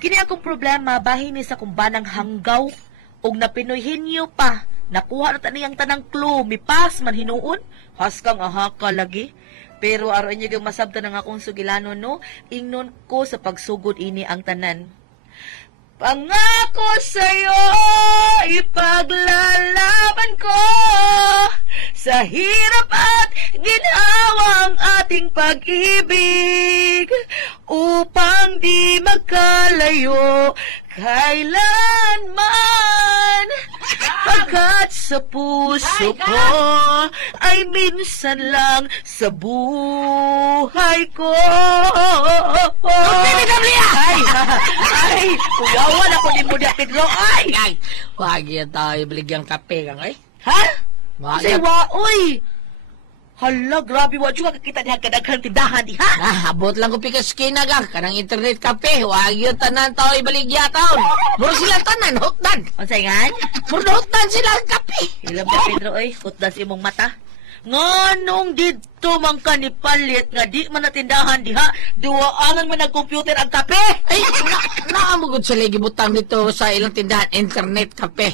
Kini akong problema, bahin ni sa kumbanang hanggaw, og napinoyhin niyo pa. Nakuha na taniyang tanang clue, mipas man hinuon, haskang ahaka lagi. Pero aron niyo yung masabta ng akong sugilano, no, ingnon ko sa pagsugod ini ang tanan. Pangako sa'yo, ipaglalaban ko sa hirap at ginhawang ating pag-ibig upang di magkalayo kailanman. Pagkat sa puso ko ay minsan lang sa buhay ko. Ay, kuyawan ako ni Muda Pedro. Ay, wag yan tayo baligyang kape kang ay. ha? Wag Say yan. wa, oy. Hala, grabe, wa juga kakita niya kadaghan tindahan di ha? Abot lang ko pikas kinagang kanang internet kape. Wag yun tanan tao ibaligya taon. Muro silang tanan, hukdan. Unsay nga? Muro hukdan sila ang kape. Ilam na Pedro, oy, kutdas imong mata. Nganong dito man ka ni palit nga di man natindahan diha, duwaangan man nag-computer ang kape. Ay, naamugod sila gibutang dito sa ilang tindahan internet kape.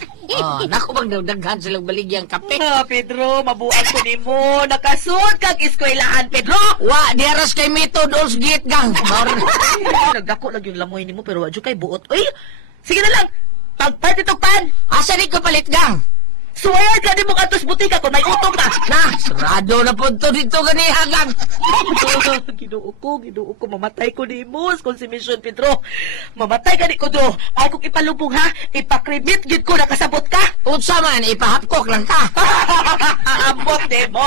Naku bang daghan silang baligyang kape. Pedro, mabuang ko nimo. Nakasud kag eskwelahan, Pedro. Wa, diaras kay method os git gang. Nagdako lang yung lamoy nimo pero wadyo kay buot. Uy, sige na lang. Pagpalit itong pan. Asa ni ko palit gang? Suwayad ka di mong atos butika kung may utong ka. Na, sarado na po to dito ganihagang. Ginuo ko, mamatay ko ni Mus, konsumisyon, Pedro. Mamatay ka ni ko, do. Ay kung ipalubong ha, ipakrimit, gid ko, nakasabot ka. Unsa man, ipahapkok lang ka. Ambot di mo.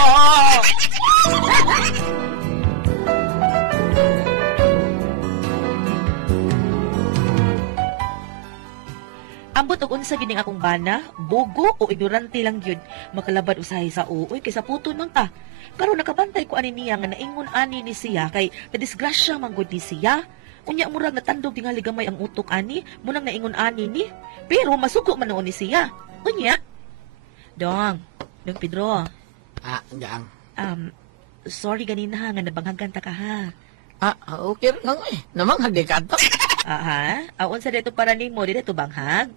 Ambot og unsa gining akong bana, bogo o ignorante lang gyud makalabad usahay sa uoy kaysa puton man ta. Karon nakabantay ko ani niya nga naingon ani ni siya kay nadisgrasya man gud ni siya. Unya murag natandog tingali gamay ang utok ani, munang naingon ani ni. Pero masuko man noon ni siya. Unya. Dong Pedro. Gang. Sorry ganina nga nabanghagan ta ka ha. Okay lang eh. Namang hagdi ka to. Aha, aon sa dito para nimo dito banghag?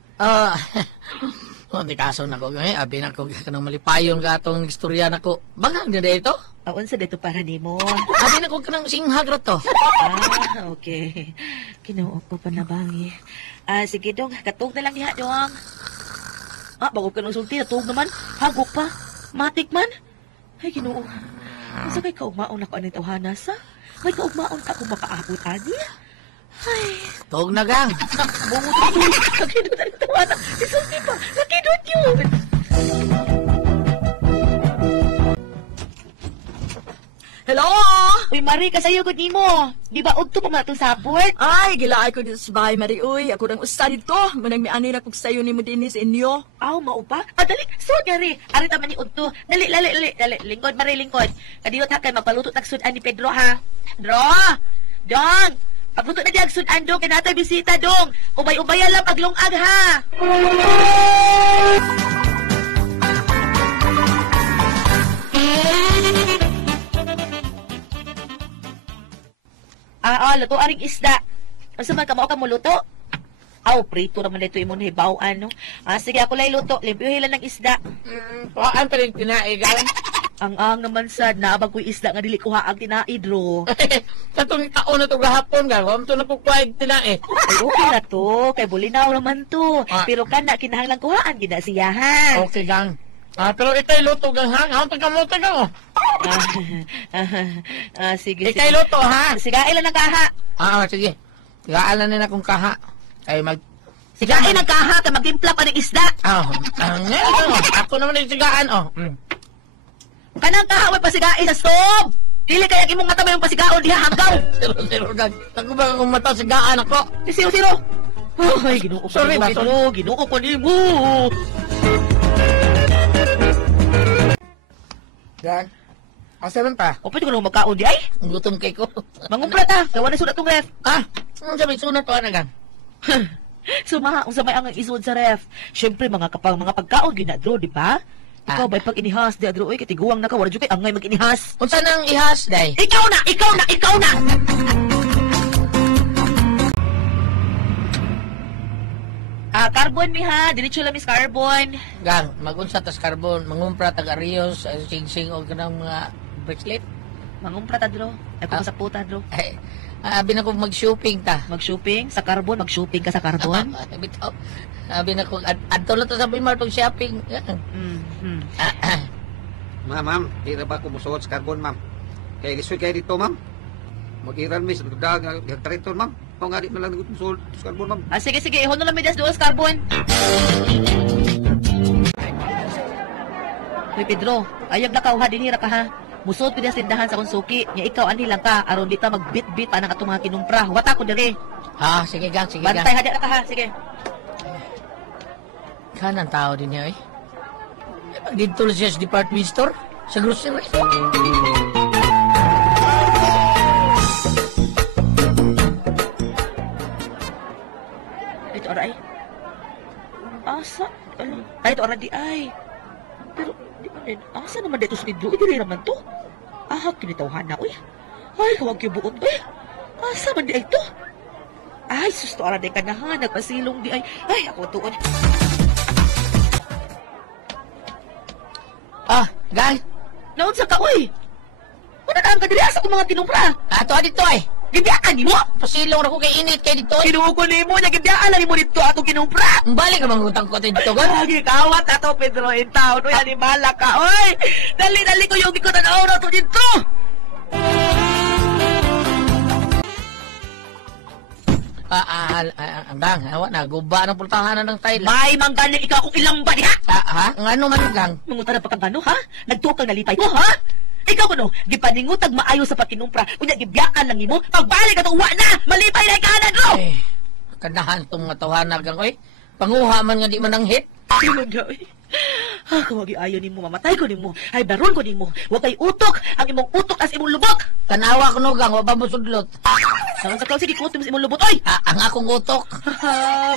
Hindi kaso na ko ngayon. Abi na ko kanang malipayon ka itong istorya na ko. Bangang na dito? Aon sa dito para nimo? Abi na ko kanang singhag ro to. Okay. Kinuo ko pa na bangi. Sige dong, katog na lang diha dong. Bago ka nung sulti, natug naman. Hagok pa. Matik man. Ay, kinuo. Masa kay kaugmaon ako anong tawhana sa? May kaugmaon ka kung makaabot ani? Ay. Tog na gang. Bungot ko. Nakidot ang tawhana. Isulti pa. Nakidot yun. Hello? Uy, Marie, kasayo gud nimo. Di ba udto pa man itong saport? Ay, gilaay ko dito sa bahay, Mari. Uy, ako nang usta dito. Manang miani na kong sayo ni mo din sa inyo. Aw, maupa? Dali. Sud nga rin. Ari taman ni udto. Dali. Lingkod, Marie, lingkod. Kadiyot ha, kay mapaluto tagsudan ni Pedro, ha? Dong! Pagluto na di agsudan, dong. Kanatay bisita, dong. Ubay-ubaya lang paglungag, ha? Luto aring isda. Asa man ka mao ka mo luto? Prito naman dito imong hibaw ano. Sige ako lay luto, limpyuhin lang ng isda. Paan pa rin tinaigan. Ang naman sad naabag ko'y isda nga dili ko haag tinaidro. Katong taon na ito gahapon ka, huwag ito na po kuwaig tinai. Ay okay na to, kay bulinaw naman to. Pero kana kinahanglan kuhaan gina siya ha. Okay gang. Pero ikay luto gang ha? Ang tagamuta gang oh. Sige. Ikay luto ha? Sigain lang ng kaha. Sige. Sigaan na nila kung kaha. Ay Sigain ng kaha, kay magtimpla pa ng isda. Ako naman yung sigaan oh. Kanang kaha, may pasigain sa stove. Dili kaya imong mata may pasigaon diha hanggaw. Siro gang. Ako ba kung mata sigaan ako? Siro. Ay, ginuo ko. Sorry ba? Ginuo ko nimo. Gang. Asa man pa? O pwede ko nang magkaon di ay? Gutom kay ko. Mangumpra ta, gawa na sulat tong ref. Ang sabi sunat to na gang. Sumaha, kung sa may ang isod sa ref. Siyempre, mga pagkaon, ginadro, di ba? Ikaw ba'y pag inihas, di adro, katiguang na ka, wala dyan kay angay mag-inihas. Kung saan ang ihas, day? Ikaw na! Ikaw na! Ikaw na! Carbon mi ha. Diretso lang mis carbon. Gang, magunsa tas carbon, mangumpra taga Rios, sing-sing o kanang mga bracelet. Mangumpra ta dro. Ako sa puta dro. Ay, abi na ko mag-shopping ta. Mag-shopping sa carbon, mag-shopping ka sa carbon. Bitaw. Abi na ko, adto lang to sa Bilmar pag-shopping. Ma'am, di na ba ako musuot sa carbon, ma'am? Kaya gisod kayo dito, ma'am. Mag-iran, miss, magdag, traitor, ma'am. Ako nga di na lang musuot sa carbon, ma'am. Sige, ihon na lang midas doon sa carbon. Uy, Pedro, ayag na kauha, dinira ka ha. Musod ko na sindahan sa konsuki. Nya ikaw, ani lang ka. Aron di ta magbit-bit pa ng atong mga kinumpra. Wata ko diri. Sige gang, sige gang. Bantay hadi na ka ha, sige. Kanang tao din niya, eh. Dito lang siya sa department store, sa grocery. Ito aray. Asa? Ay, ito aray di ay. Pero, di ba rin, asa naman dito sa Pedro? Hindi rin naman to. Ahak, kinitawhan na, uy. Ay, huwag yung buot, uy. Asa man di ay to? Ay, susto aray di ka na ha. Nagpasilong di ay. Ay, ako tuon. Gang, Naon sa ka, uy. Wala na ang kadiriasa kong mga tinumpra. ato dito eh. Gibiyaan ni mo. Pasilong na ko kay init kay dito. Kinuko ni mo, nagibiyaan lang mo dito atong kinumpra. Balik ka mangutang ko dito, gang. Lagi kawat ato, Pedro, in town. Uy, animala ka, uy. Dali ko yung ikutan na oras to dito. Gang, awa na, guba ng pultahanan ng Thailand. May manggaling ikaw kung ilang ba niya. Ha? Ano man, gang? Mangutan na pagkagano, ha? Nagtukang nalipay ko, ha? Ikaw ko no, gipaningutag maayo sa pagkinumpra. Kunya, gibiyaan lang mo. Pagbalik ka to, uwa na! Malipay na ikanan ko! Eh, kanahan tong nga tawanan, gang, oy. Panguha man nga di man ang hit. Sino na, uy? Kung ayaw ni mo, mamatay ko ni mo. Ay, baron ko ni mo. Huwag kay utok. Ang imong utok as imong lubok. Tanawa ko no, gang, waba mo sudlot. Ang sa sige, kuto mo sa imong lubot, oy! Ang akong utok.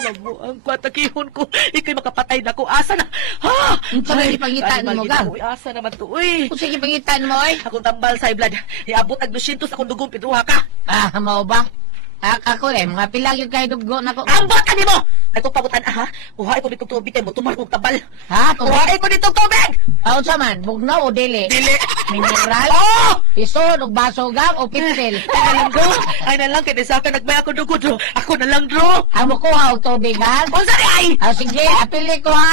Mabuang ko at takihon ko. Ika'y makapatay na ko. Asa na? Ha? Sige, pangitaan mo, gang. Asa naman to, uy. Kung sige, pangitan mo, oy. Akong tambal sa blood. Iabot ag 200 akong dugong pitruha ka. Mao ba? Ako mga pilag yung kayo dugo na ko. Ambot ka ni mo! Ay kong pabutan ha? Kuhain ko dito tubig kay mo. Tumal kong tabal. Ha? Tubig? Kuhain ko dito tubig! Aon sa man? Bugnaw o dili? Dili! Mineral? Oh! Isod o baso gang o pitril? Ay na lang, Dro. Ay na lang, kaya sa akin nagbaya ako dugo, Dro. Ako na lang, Dro. Amo ko ha o tubig ha? O sari ay! Sige, apili ko ha?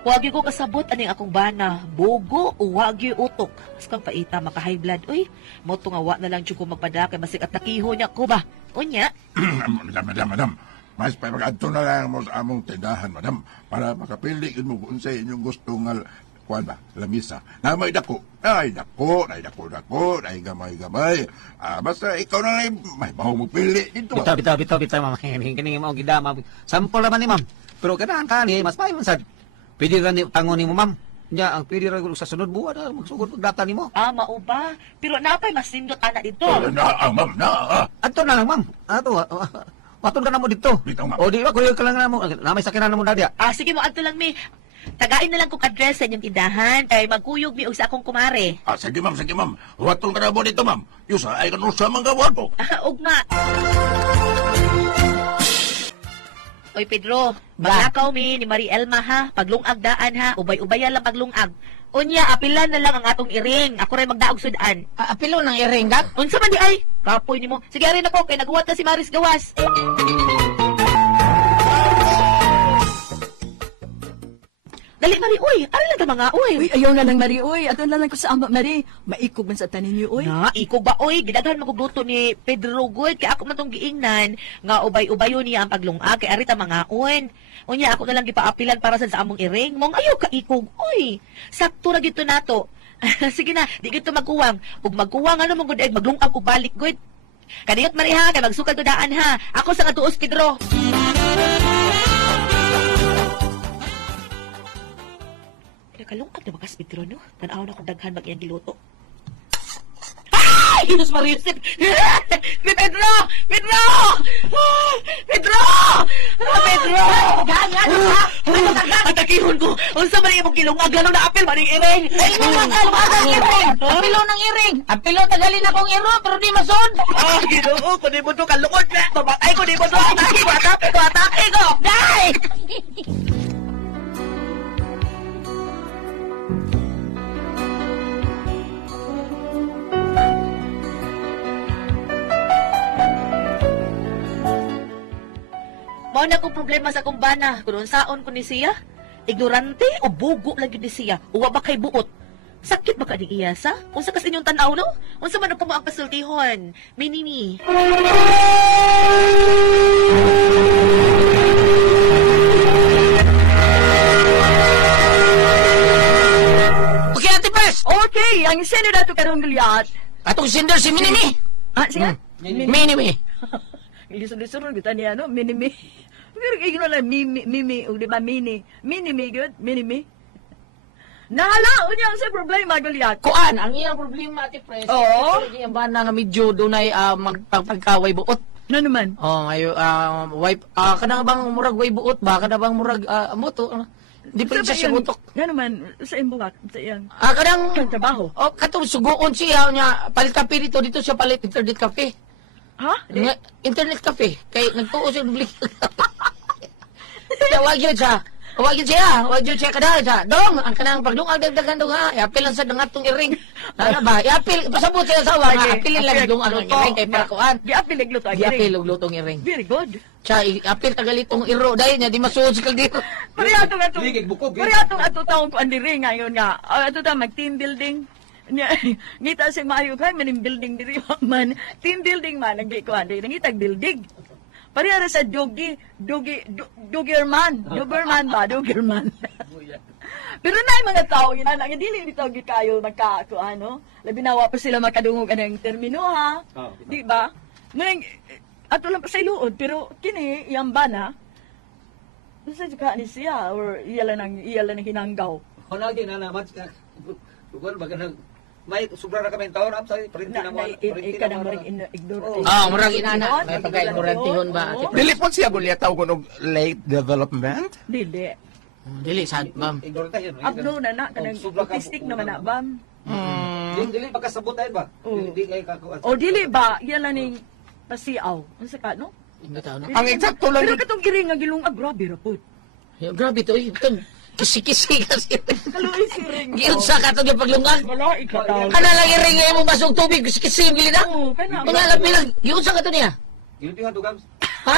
Wagi ko kasabot aning akong bana, bugo o wagi utok. As kang paita maka high blood. Uy, mo tungawa na lang ko magpada kay masik at nakiho niya ko ba? Unya. Madam. Mas pag-adto na lang mo sa among tindahan, madam, para makapili mo kung sa inyong gusto nga kuan ba, lamisa. Na may dako, nay gamay. Basta ikaw na lang, may baho mo pili dito. Bitaw, ma'am. Kini mo gidama. Sample naman ni ma'am. Pero kanaan kani mas may man sad. Pwede ra ni tangon nimo ma'am. Nya ang pwede ra sa sunod buwan na magsugod pag data nimo. Mao ba? Pero napay masindot ana dito. Ma'am, na. Adto na lang ma'am. Waton ka na mo dito. Bitaw, ma'am. O di ba kuya ka lang na mo. Namay sakinan na mo dadya. Sige mo, adto lang mi. Tagain na lang kong address sa inyong tindahan kay magkuyog mi og sa akong kumare. Sige ma'am. Huwatong ka na mo dito, ma'am. Yusa, ay kanong sa mga gawan po. Ugma. Oy Pedro, maglakaw mi ni Marie Elma ha, paglungag daan ha, ubay-ubayan lang paglungag. Unya, apilan na lang ang atong iring. Ako rin magdaog sudan. Apilo ng iring gang? Unsa man di ay? Kapoy nimo. Sige rin ako kay naghuwat ka si Maris Gawas. Dali Marie, uy, ari lang ta mga uy. Uy, ayaw na lang, Mari. Uy, ato na lang ko sa ama, Mari. Maikog man sa tanin niyo, uy. Na, iko ba oy, gidaghan magugluto ni Pedro Good kay ako man tong giingnan nga ubay-ubayo niya ang paglungag kay ari ta mga uwan. Unya ako na lang gipaapilan para sa among iring. Mong ayaw ka ikog, oy. Sakto ra gito nato. Sige na, di gito magkuwang. Ug magkuwang ano mong gud maglungag og balik gud. Kaniyot man ha, kay magsukad ko daan ha. Ako sa katuos, Pedro. Nakalungkot na bakas, Pedro, no? Tanaw na kung daghan mag-iyang giluto. Ay! Diyos Mariusip! Pedro! Pedro! Pedro! Pedro! Gangan ka! Atakihon ko! Unsa man imong kilungag, gano'n na apel, maning iring! Ay, ang iring! Apilo ng iring! Apilo tagalin akong iro, pero di masod! Ah, ginoo, kung di mo ito kalungkot na! Tumatay ko, di mo ito! Atake ko! Dai! Mao na kong problema sa kumbana. Kung saon ko ni siya, ignorante o bugo lagi ni siya, uwa ba kay buot. Sakit ba ka ni iya sa? Unsa kas inyong tanaw, no? Unsa man ang ang pasultihon? Minini. Okay, Ate Pres! Okay, ang sino na ito karong gulyat? Atong sender si Minimi! Ah, sige. Minimi! Lisun-lisun kita niya, no? Minimi. Pero kayo na lang, mimi, o di ba, minimi, good? Minimi. Nahala, unya sa problema, gulyat. Kuan, ang iyang problema, Ate Pres. Oo. Ang ba na nga medyo dunay magpagkaway buot. Na naman? Oh, ngayon, wife, kada bang murag way buot ba? Kada bang murag, moto? Di pa rin siya siya butok. Na naman, sa imbawak, sa iyang Kadang, trabaho. oh, katong sugoon siya, niya, palit kape dito sa palit internet cafe. Ha? Nga, internet cafe. Kay, nagtuo siya ng blik. Kaya, wag yun siya. Wag yun siya kada siya. Dong, ang kanang pagdungag dagdagan dong ha. Iapil lang sa dangatong iring. Ano ba? Iapil, pasabot siya sa awa nga. Apilin lang dong ang iring kay parakuan. Giapil nagluto ang Iapil og lutong iring. Very good. Siya, iapil tagalit tong iro. Dahil niya, di masuod si Kaldero. Parehato nga ito. Ligig bukog, eh. Parehato nga ito taong kuan diri ngayon nga. Ato ta mag-team building. Ngita si Mario kay maning building diri man. Team building man ang gikuan diri. Nangitag building. Pareha sa Dogerman ba? Pero na yung mga tao, yun na, dili dito kayo ano, labi nawa pa sila makadungog anong termino ha, di ba? Nang, ato lang pa sa iluod, pero kini, yung bana, nasa ka ni siya, or iya lang ng hinanggaw. Ano din na naman ka. Lugar ba ganang may sobra na kami taon am sa printi na mo. Ika na mo rin ignorante. Murag inana. May pagka-ignorantihon ba, Ate Pres? Dili po siya gulyataw kunog late development? Dili. Dili, sad, ma'am. Ignorante yun. Abno na, kanang Sobra ka- autistic naman na, bam. Dili magkasabot tayo ba? Dili kay kakuan. O dili ba, yan lang ning pasiaw. Ano sa ka, no? Ang tao, no? Ang eksakto lang Pero katong giring nga gilungag, grabe rapod. Grabe to, ito. Kisi-kisi kasi. Kaluoy si ring. Giunsa ka to yung paglungan. Wala, ikataw. Kana lang iringay mo basong tubig, kisi-kisi yung gilid Oo, kana. Mga alam bilang, giunsa ka to niya. Gilutihan to gams. Ha?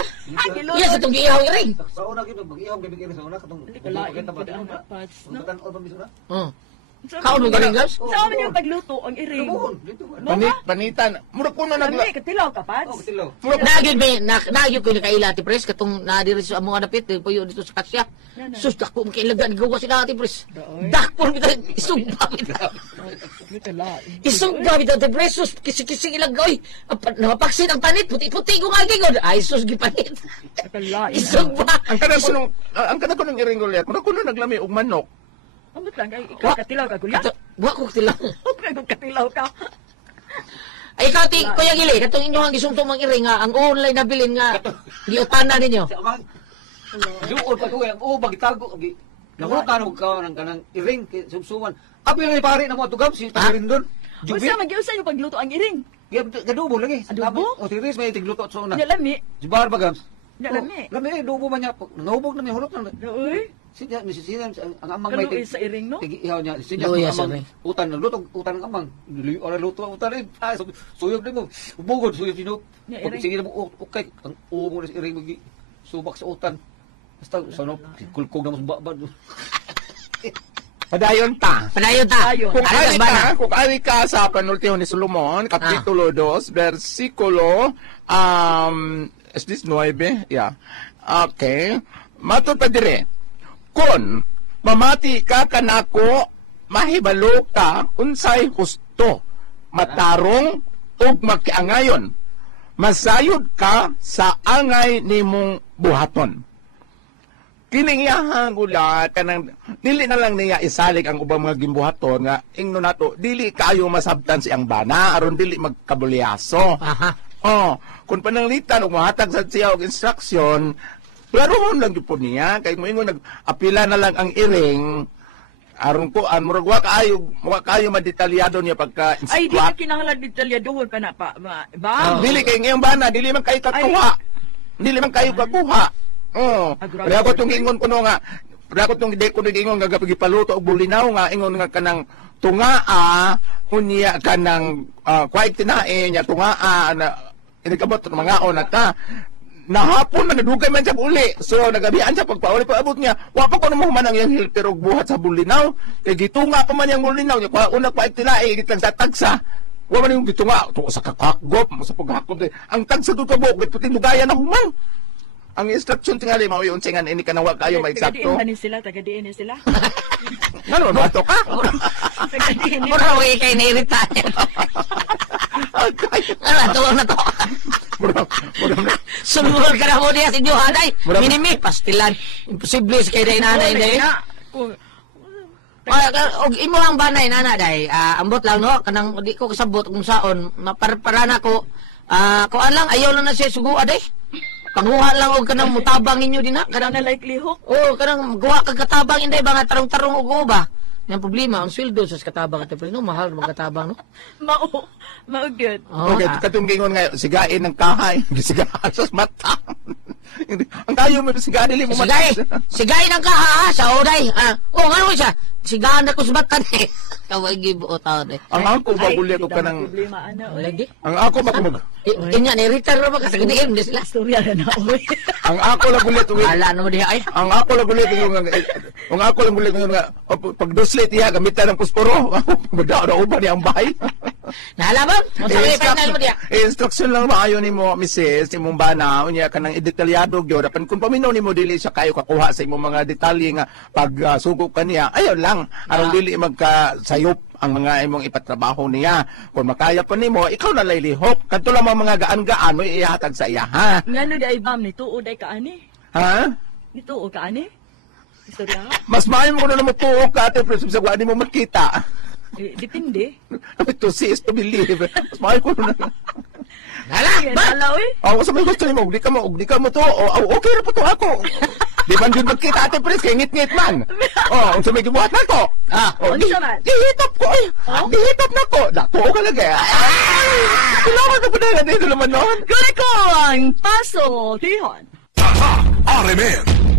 Iya sa itong giihaw iring. Sa una gid mag-ihom kay sa una katong. Kalain ko na ang pads, no? Tan o pamisura. Oh. Kaon mo galing, Gabs? Sa amin yung pagluto, ang iring. Buhon dito. Panitan. Murag kuno Lami, nagla. katilaw ka, Oh, pads. katilaw. Nagyod ko ni kaila, Ate Pres, katong nadiri sa mga napit, puyo dito sa kasya. Sus, dako, makailagan, gawa sila, Ate Pres. Dakpon, isugba, isugba, Ate Pres, sus, kisi-kisi ilagay. Napapaksin ang panit, puti-puti ko nga gigod. Ay, sus, gipanit. Kalain. Isugba. Ang kada ko nung iring gulyat, murag kuno naglami og manok. Ang lang, kay ikaw katilaw ka, kuya. Buwa ko tilang. Kaya kung katilaw ka. Ay, ikaw, Kuya Gili, katong inyo ang gisumtong mga iring nga, ang online na bilin nga, giutanan ninyo. Sa amang. Duol pa tuwa ang ubag itago. Nakutan og ka nang kanang iring kay subsuman. Abi na pare na mo tugam si Tagirin doon. Jubi. Usa magyusa yung pagluto ang iring. Gadubo lagi. Adobo? O tiris may tigluto sa una. Nya lami. Jibar ba gams? Nya lami. Lami dubo man niya. Nahubog na may hulot na. Uy. Siya ang amang may Kaluoy sa iring, no? Tigi ihaw niya. Siya Luya ang sa amang iring. utan na luto utan ng amang. Ora luto ang utan rin. Ay suyog din mo. Ubugod suyog sino. Nya iring. Sige na mo okay. Ang ubo mo sa iring magi subak sa utan. Basta sanop kulkog na mo babad. Padayon ta. Panayon ta. Ayun. Kung Ano ari ba na? ka, kung ari ka sa panultiho ni Solomon, Kapitulo 2, versikulo, is this 9? Yeah. Okay. Matod pa dire. Kung mamati ka kanako, mahibalo ka, unsay husto, matarong, ug magkiangayon. masayod ka sa angay nimong buhaton. Kining iyahang ulat kanang dili na lang niya isalig ang ubang mga gimbuhaton nga ingno nato dili kayo masabtan siyang bana aron dili magkabulyaso. Aha. Oh, kung pananglitan og mahatag sa siya og instruction, klaro lang gyud po niya kay moingon nag-apila na lang ang iring aron ko an murag wa kayo madetalyado niya pagka Ay, di na kinahanglan detalyadohon pa na pa. Ba? Dili kay ngayong bana, dili man kayo kakuha. Dili man kayo kakuha. Oh, grabe. kaya ako itong ingon ko no nga, kaya ako itong ingon nga kapag ipaluto o bulinaw nga, ingon nga kanang tungaa, unya kanang kwait tinae, niya tungaa, na inagabot mga on at nahapon man, nadugay man siya uli. So, nagabihan siya, pagpauli paabot niya, wapa ko naman humanang yung hilper og buhat sa bulinaw, kaya gitunga pa man yung bulinaw niya, kaya unang kwait tinae, gitlang sa tagsa, wala man yung gitunga, sa kakakgop, sa paghakop, ang tagsa doon kabok, puting lugayan na human. Ang instruction tingali mao yung singan ini kanawa kayo Tagadiin ma-eksakto. ba ni sila? Tagadiin ni sila? Ngano ba to ka? Tagadiin ni Mura uwi kay nairita niya. Ano, tuwag na to. Mura. Sumul ka na mo niya si Johanay. Mura- Minimi, pastilan. Imposible sa kay day nanay day. Og imo ang banay nana day. Ambot lang no, kanang di ko kasabot kung saon. Para na ko. Kuan lang ayaw lang na siya suguha day. Panguha lang og kanang mutabang inyo din ha. Kanang na likely hook. Oh, kanang guwa kag katabang inday ba nga tarong-tarong og ba. Yang problema ang sweldo sa katabang at no, mahal mga katabang no. Mao good. Oh, Okay, katong gingon nga sigain ng kahay, gisigaan sa mata. Ang kayo mo sigain dili mo Sigay ng kaha sa oray. Ngano siya? Sigaan na ko sa batan eh. Kaway gibuot taon eh. Ang ako babuli ko kanang problema ano. Lagi. ang ako mag Inya ni Rita ro ba kasi giniin di sila. Storya na oy. ang ako lang ulit Ala no diha ay. ang ako lang ulit ang ako lang ulit nga pag duslit iya gamitan ng pusporo. Bada na uban ang bahay. Nahalaban? Mo sa final mo diha. Instruction lang maayo nimo Mrs. imong bana unya kanang idetalyado gyud apan kung paminaw nimo dili siya kayo kakuha sa imong mga detalye nga pag sugok kaniya ayon lang aron dili magkasayop ang mga imong ipatrabaho niya kung makaya pa nimo ikaw na laylihok kadto lang mga gaan-gaan mo ihatag sa iya ha Ngano di ay bam ni tuod ay kaani? ha Ni tuod kaani? Storya. mas maayo mo na mo tuo ka ate pero sa wala mo makita Depende. to see is to believe mas maayo ko na Hala, ba? Ala oy. sa may gusto nimo, ugdi ka mo to. Okay na po to ako. Di man yun magkita ate pres, kay ngit-ngit man. Sa may gibuhat na ko. Ano siya man? Dihitap ko. Dihitap na ko. Dako ka lagi. Kailangan na po na dito naman noon. Kaya ko ang paso tihon. RMN